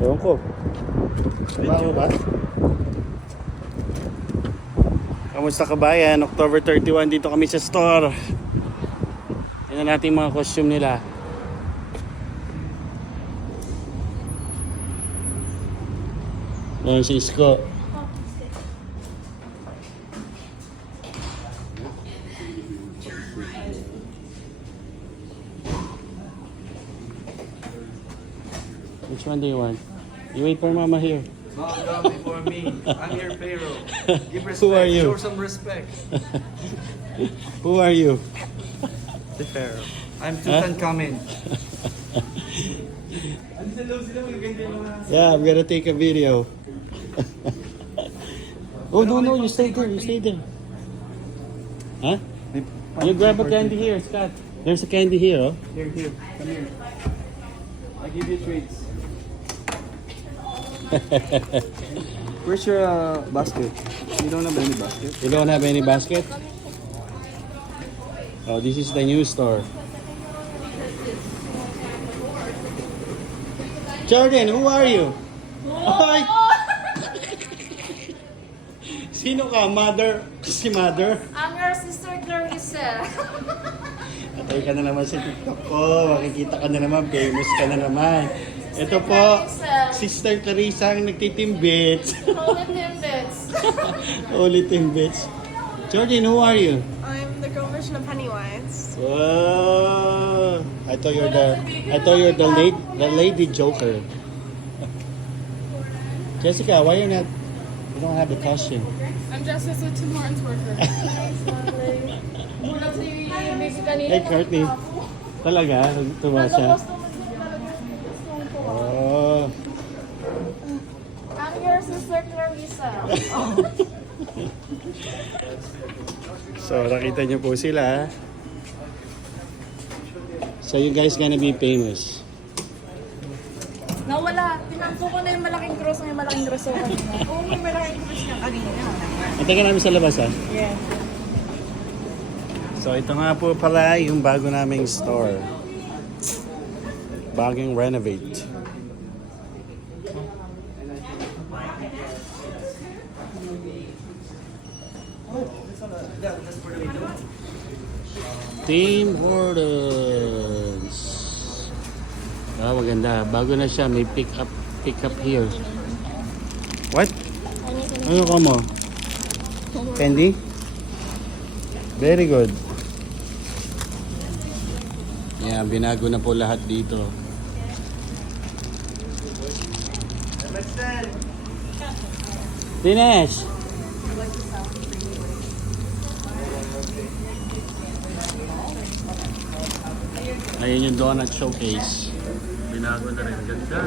Ewan ko. Bago ba? Kamusta kabayan? October 31 dito kami sa store. Yan na natin mga costume nila. Ayan si Isko. Which one do you want? You wait for mama here. Mom, come before me. I'm your Pharaoh. Give respect. Who are you? Show some respect. Who are you? The Pharaoh. I'm Tutankhamen. Yeah, I'm gonna take a video. oh no no, you stay there, you stay there. Huh? You grab a candy here, Scott. There's a candy here, oh. Here, here. Come here. I give you treats. Where's your uh, basket? You don't have any basket? You don't have any basket? Oh, this is the new store. Jordan, who are you? Ay! Sino ka? Mother? Si mother? I'm your sister Clarissa. Atay ka na naman sa TikTok ko. Makikita ka na naman. Famous ka na naman. Ito po, Sister Teresa ang nagtitimbits. Holy Timbits. Holy timbits. Jordan, who are you? I'm the girl version of Pennywise. Wow! I thought you're the I thought you're the lady the lady Joker. Jessica, why you not you don't have the costume? I'm dressed as a Tim Hortons worker. Hey, Courtney. Talaga? Tuwa siya? Oh. Sister Clarissa. So, nakita niyo po sila. So, you guys gonna be famous. Nawala. Pinangko ko na yung malaking cross ng yung malaking cross ko kanina. Oo, may malaking cross ka kanina. Antay ka namin sa labas, ha? Yeah. So, ito nga po pala yung bago naming store. Bagong renovate. Team Hortons. Ah, maganda. Bago na siya. May pick up, pick up here. What? Ano ka mo? Candy? Very good. Yeah, binago na po lahat dito. Dinesh! Ayun yung donut showcase. Binago na rin. Ganda.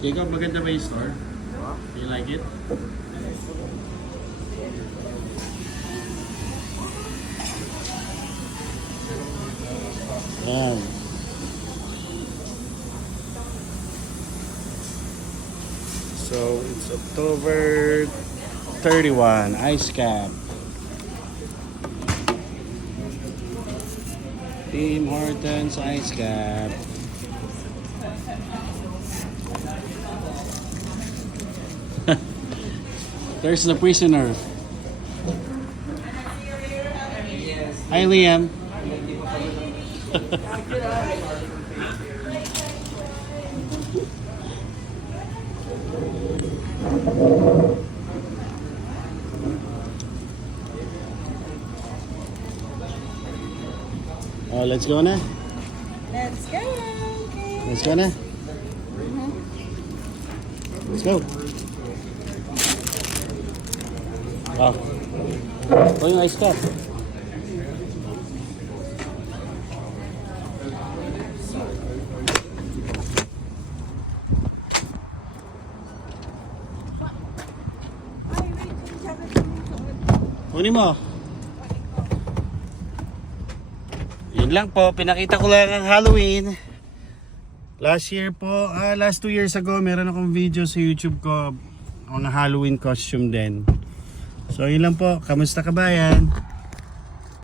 Ikaw, maganda ba yung store? Do you like it? Yan. So, it's October 31, Ice Cap. Team Hortons Ice Cap. There's the prisoner. Hi, Liam. Oh, let's go now. Let's go. Please. Let's go now. Mm -hmm. Let's go. Oh, what do you like stuff? Kunin mo. Yun lang po, pinakita ko lang ang Halloween. Last year po, ah, last two years ago, meron akong video sa YouTube ko, mga Halloween costume din. So yun lang po, kamusta kabayan?